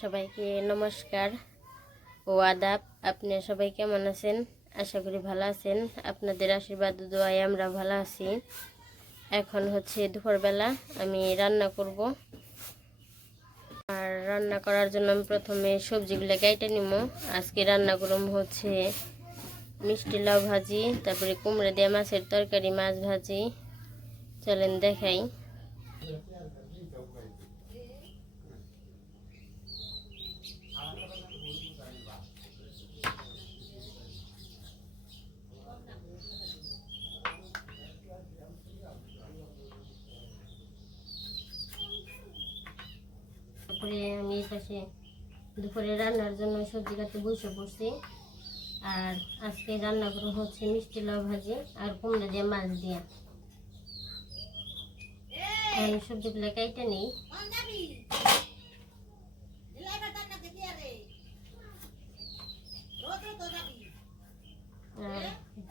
সবাইকে নমস্কার ও আদাব। আপনি সবাই কেমন আছেন? আশা করি ভালো আছেন। আপনাদের আশীর্বাদ দোয়ায় আমরা ভালো আছি। এখন হচ্ছে দুপুরবেলা, আমি রান্না করব। আর রান্না করার জন্য আমি প্রথমে সবজিগুলো কেটে নিব। আজকে রান্না করব হচ্ছে মিষ্টি লাউ ভাজি, তারপরে কুমড়া দিয়ে মাছের তরকারি, মাছ ভাজি। চলেন দেখাই। তারপরে আমি এই পাশে দুপুরে রান্নার জন্য সবজি কাটতে বসে পড়ছি। আর আজকে রান্না করব হচ্ছে মিষ্টি লাউ ভাজি আর কুমড়া দিয়ে মাছ দিয়ে। আমি সবজিগুলো কাইটে নিই।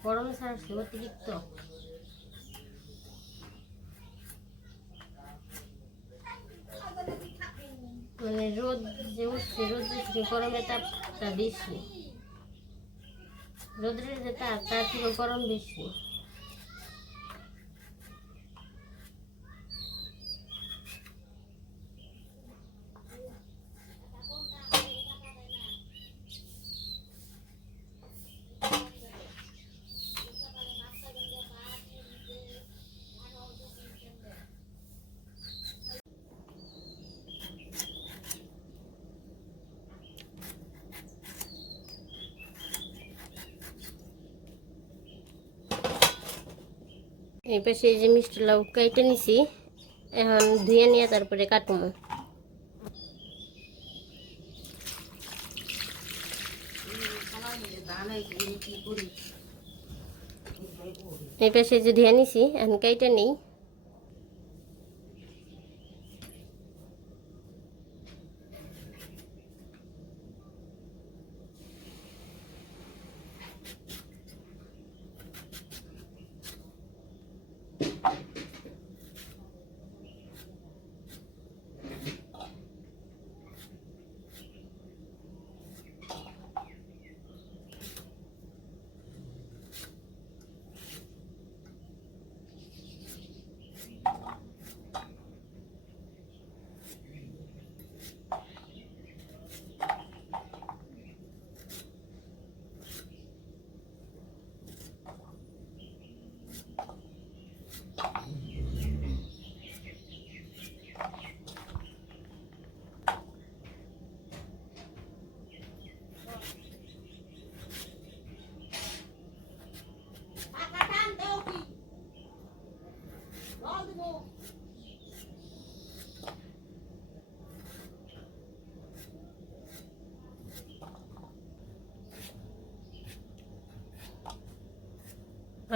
গরম ছাড়ছে অতিরিক্ত মানে রোদ যে উঠছে রোদের থেকে গরমের তাপটা বেশি। রোদের যে তাপ তার থেকে গরম বেশি। এই পাশে এই যে মিষ্টি লাউ কাইটে নিছি, এখন ধুয়ে নিয়ে তারপরে কাটবো। এই পাশে যে ধুয়ে নিছি, এখন কাইটে নেই।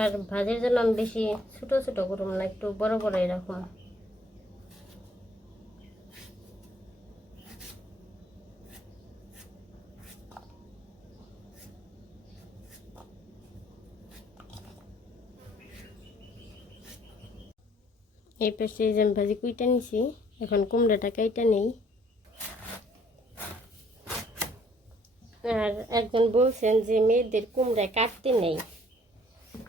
আর ভাজির জন্য আমি বেশি ছোটো ছোটো করুম না, একটু বড় বড় এরকম এই পাশে যে আমি ভাজি কুইটা নিছি, এখন কুমড়াটা কাইটা নেই। আর একজন বলছেন যে মেয়েদের কুমড়া কাটতে নেই।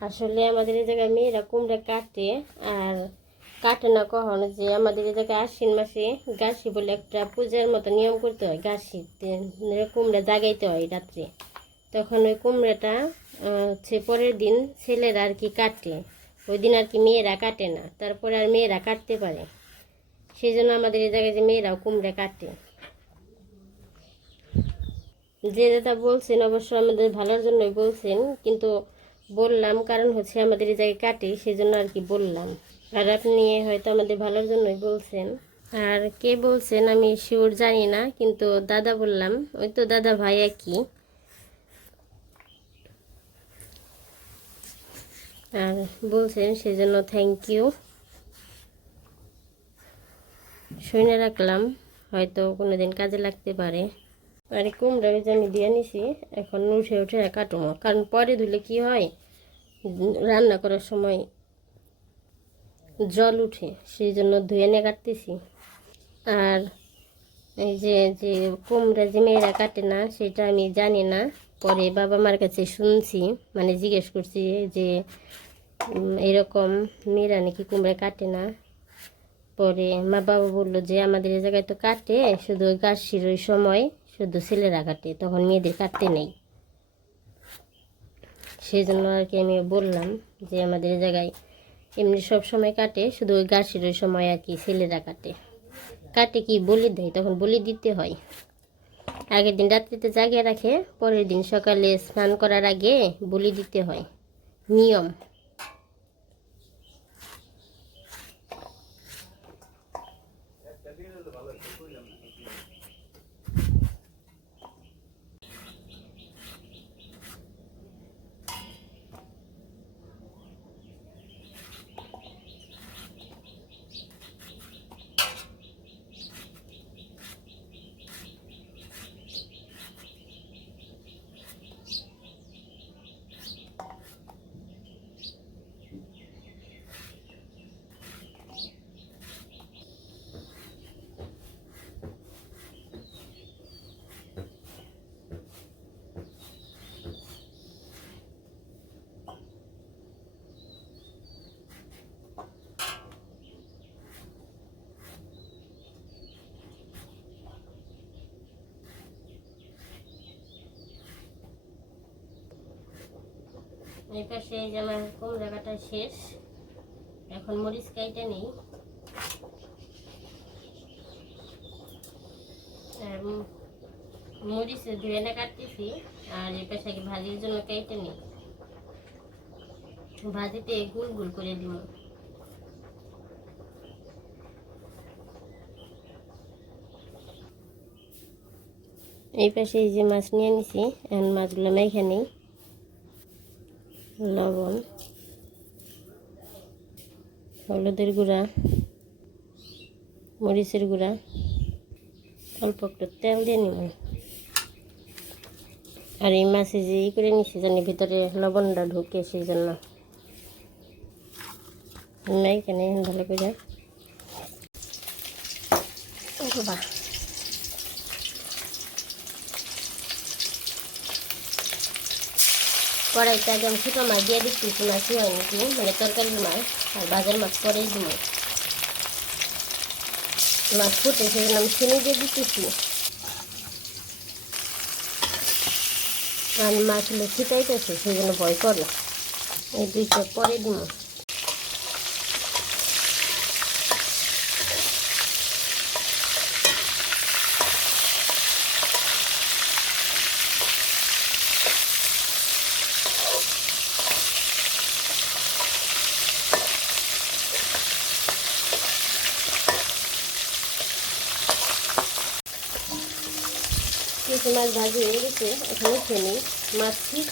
আসলে আমাদের এই জায়গায় মেয়েরা কুমড়া কাটে আর কাটে না কখনো যে আমাদের এই জায়গায় আশ্বিন মাসে গাছি বলে একটা পূজার মতো নিয়ম করতে হয়, গাছিতে কুমড়া জাগাইতে হয় রাত্রে। তখন ওই কুমড়াটা হচ্ছে পরের দিন ছেলেরা আর কি কাটে। ওই দিন আর কি মেয়েরা কাটে না, তারপরে আর মেয়েরা কাটতে পারে। সেই জন্য আমাদের এই জায়গায় যে মেয়েরাও কুমড়া কাটে। যে দাদা বলছেন, অবশ্য আমাদের ভালোর জন্যই বলছেন, কিন্তু বললাম, কারণ হচ্ছে আমাদের এই জায়গায় কাটে সেই জন্য আর কি বললাম। আর আপনি হয়তো আমাদের ভালোর জন্যই বলছেন। আর কে বলছেন আমি শিওর জানি না, কিন্তু দাদা বললাম, ওই তো দাদা ভাই একই। আর বলছেন সেজন্য থ্যাংক ইউ শুনে রাখলাম, হয়তো কোনোদিন কাজে লাগতে পারে। আর এই কুমড়া যে আমি দিয়ে নিছি, এখন উঠে উঠে কাটবো কারণ পরে ধুলে কি হয়, রান্না করার সময় জল উঠে, সেই জন্য ধুয়ে নিয়ে কাটতেছি। আর এই যে যে কুমড়া যে মেয়েরা কাটে না, সেটা আমি জানি না। পরে বাবা মার কাছে শুনছি মানে জিজ্ঞেস করছি যে এরকম মেয়েরা নাকি কুমড়া কাটে না? পরে মা বাবা বলল যে, আমাদের এই জায়গায় তো কাটে, শুধু গাছির ওই সময়। শুধু ছেলেরা কাটে তখন মেয়েদের কাটতে নেই। সেই জন্য আর কি আমি বললাম যে আমাদের জায়গায় এমনি সব সময় কাটে, শুধু ওই গাছির ওই সময় আর কি ছেলেরা কাটে। কাটে কি বলি দেয় তখন বলি দিতে হয়। আগের দিন রাত্রিতে জাগিয়ে রাখে, পরের দিন সকালে স্নান করার আগে বলি দিতে হয়। নিয়ম। এই পাশে এই যে আমার কুমড়া জায়গাটা শেষ? এখন মরিচ কাইটা নেই। মরিচ ধুয়ে না কাটতেছি, আর এই পাশে ভাজির জন্য কাইটা নেই। ভাজিতে গুল গুল করে দিব। এই পাশে এই যে মাছ নিয়ে নিছি, এখন মাছগুলো মেখে নেই। লবণ, হলুদের গুঁড়া, মরিচের গুঁড়া, অল্প একটু তেল দিয়ে নিব। আর এই মাছে যে ই করে নিচ্ছি জানি ভিতরে লবণটা ঢুকে সেই জন্য। নাই কেন ভালো করে। ও কড়াইতে আগে আমি ছোটো মাছ দিয়ে দিচ্ছি মাছ হয় নাকি মানে তরকারির মাছ আর বাজার মাছ পরেই দিব। মাছ ফুটে সেজন্য আমি চিনি দিয়ে দিতেছি। আর মাছ হলে ছিটাইতেছে সেই জন্য ভয় করে এই দুইটা পরে দিব।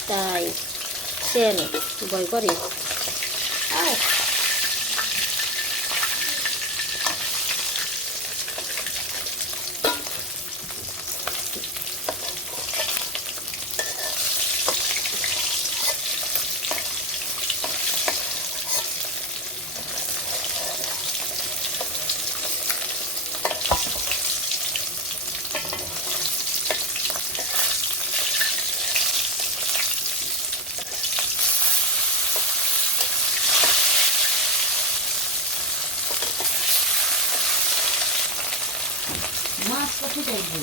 তাই তেল বয় করে। মাছ কত চাইবে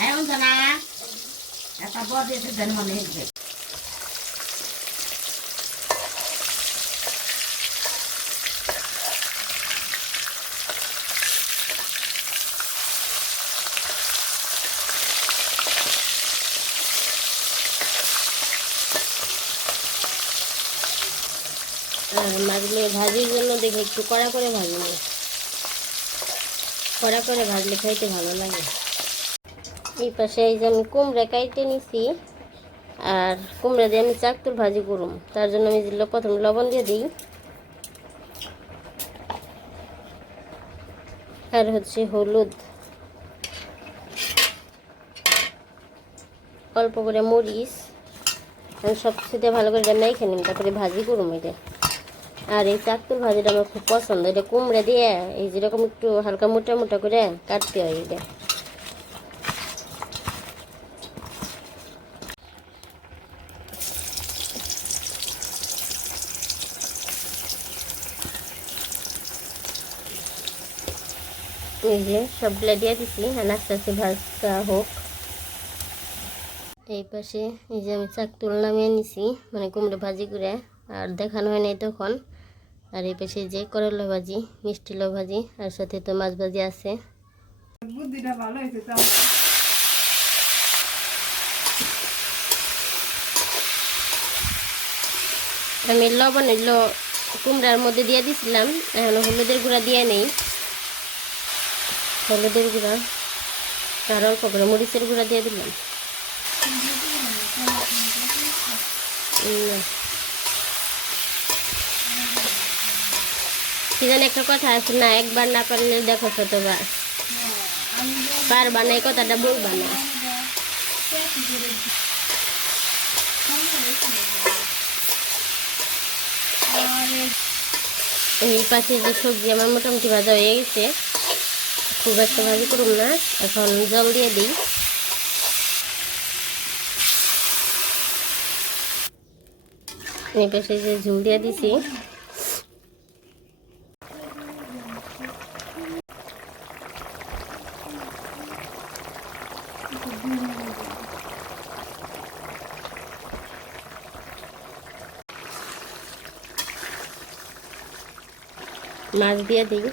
এমন তো না একটা বদ এসে জন্ম মনে আর মাছগুলো ভাজির জন্য দেখে একটু কড়া করে ভাজবো কড়া করে ভাজলে খাইতে ভালো লাগে। এই পাশে এই যে আমি কুমড়া কাইটে নিছি, আর কুমড়া দিয়ে আমি চাকতুর ভাজি করুম। তার জন্য আমি প্রথম লবণ দিয়ে দিই। আর হচ্ছে হলুদ। অল্প করে মরিচ। আমি সব কিছুতে ভালো করে রান্না খেয়ে তারপরে ভাজি করুম এটা। আর এই চাকতুর ভাজিটা আমার খুব পছন্দ। এটা কুমড়ে দিয়ে এই যেরকম একটু হালকা মোটা মোটা করে কাটতে হয় এটা। এই যে সবগুলা দিয়ে দিছি, আর আস্তে আস্তে ভাজটা হোক। এই পাশে এই যে আমি চাক তুল নামিয়ে নিছি মানে কুমড়ো ভাজি করে, আর দেখানো হয় নাই তখন। আর এই পাশে যে করলা ভাজি মিষ্টি লো ভাজি আর সাথে তো মাছ ভাজি আছে। বুদ্ধিটা ভালো হয়েছে তো আমি লবণ এগুলো কুমড়ার মধ্যে দিয়ে দিছিলাম এখন হলুদের গুঁড়া দিয়ে নেই। হলুদের গুঁড়া আর অল্প করে মরিচের গুঁড়া দিয়ে দিলাম। কি জানি একটা কথা আছে না, একবার না পারলে দেখো শতবার পারবা না, এই কথাটা বলবা না। এই পাশে যে সবজি আমার মোটামুটি ভাজা হয়ে গেছে, খুব একটা ভাজি করুন না, এখন জল দিয়ে দিই। এই পাশে যে ঝুল দিয়ে দিছি মাছ দিয়ে দিই।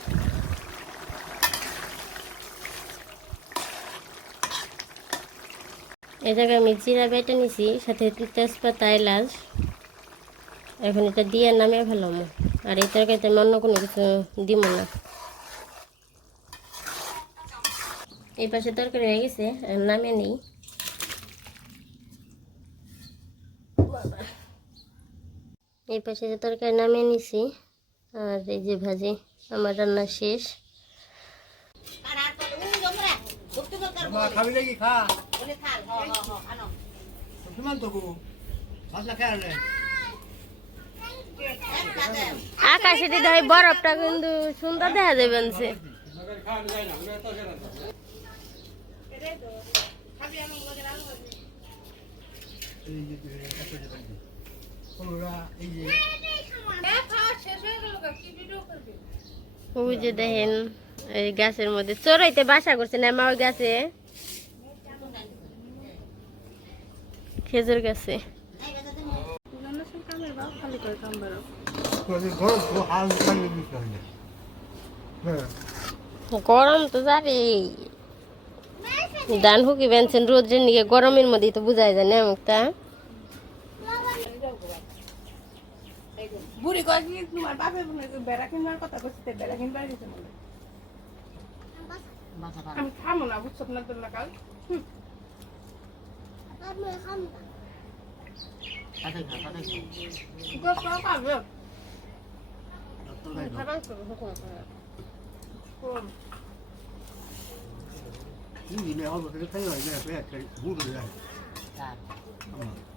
এই জায়গায় আমি জিরা বেটে নিছি, সাথে তেজপাতা, এলাচ। এখন এটা দিয়ে নামিয়ে ফেলাম আর এই তরকারিতে আমি অন্য কোনো কিছু দিব না। এই পাশে তরকারি হয়ে গেছে নামিয়ে নিই। এই পাশে যে তরকারি নামিয়ে নিছি, আর এই যে ভাজি। আমার রান্না শেষ। আকাশে হয় বরফটা কিন্তু সুন্দর দেখা যাবে সে এই যে ওই যে দেখেন এই গাছের মধ্যে। চড়াইতে বাসা করছে না মা ওই গাছে? খেজুর গাছে। হয় গরম তো যাবে ধান হুকি বেনছেন রোদ্রের নিকে গরমের মধ্যেই তো বুঝাই যায় না মুখটা বুড়ি কয় কি তোমার বাপে বেড়া কিনবার কথা কইতে বেড়া কিনবার গেছে মনে আমি খামো না বুঝছ না তোর না কাল? 你里面好多这个菜肴里面不也可以，五个人。啊。嗯。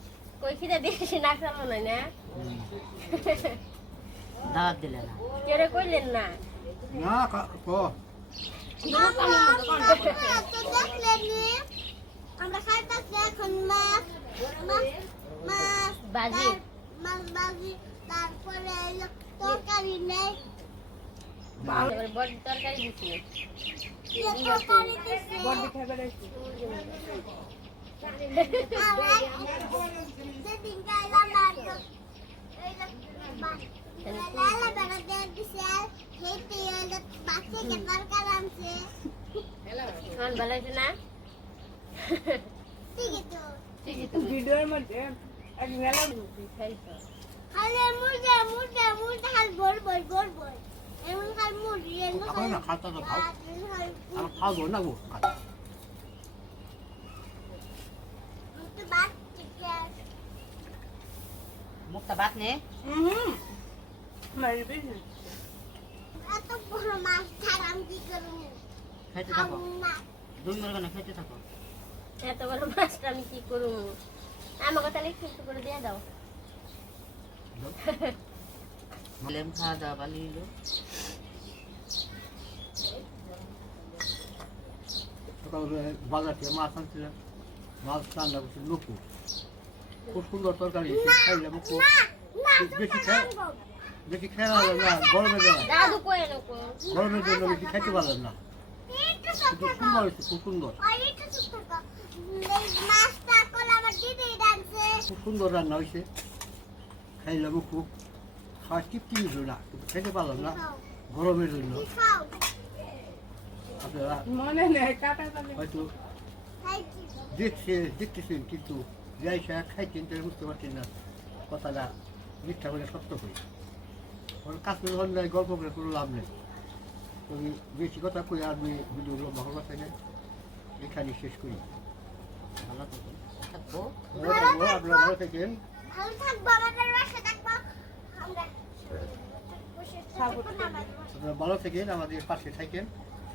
কই খিদে বেশি না খাব না না? দাওয়াত দিলে না। কেউ কইলেন না? না কো। আমরা খাইতেছি এখন মাছ মাছ মাছ বাজি। মাছ বাজি তারপরে তরকারি নেই এবার তরকারি দিছি তরকারি দিছি। বডি খাবে রাখছি ভিডিওর মধ্যে এক মেলা খাইছো খালে মুড়ে না গো মুখটা বাদ নে হুম মারি বেশি এত বড় মাছ ছাড়া আমি কি করব খাইতে থাকো না দুই মিনিট কেন খাইতে থাকো এত বড় মাছটা আমি কি করব আমাকে তাহলে একটু একটু করে দিয়ে দাও লেম খাওয়া দাওয়া বানিয়ে বাজার থেকে মাছ আনছিলাম মাছ রান্না করছি লুকু খুব সুন্দর তরকারি। হয়েছে, খাইলে মুখু বেশি খায় বেশি খেয়ে হলো না গরমের জন্য গরমের জন্য বেশি খাইতে পারলাম না। কিন্তু সুন্দর হয়েছে খুব সুন্দর। খুব সুন্দর রান্না হয়েছে। খাইলে মুখু খাওয়া তৃপ্তি হইল না কিন্তু খেতে পারলাম না গরমের জন্য। আপনারা হয়তো দেখছে দেখতেছেন কিন্তু যাই সাহেব খাইছেন তাই বুঝতে পারছেন না কথাটা মিথ্যা করে সত্য করি ওর কাছে যখন যাই গল্প করে কোনো লাভ নেই। আমি বেশি কথা কই আর আমি ভিডিওগুলো ভালো লাগে না এখানে শেষ করি। ভালো থাকো। থাকব আপনারা ভালো থাকেন। ভালো থাকব আমাদের বাসা থাকব আমরা। আপনারা ভালো থাকেন আমাদের পাশে থাকেন।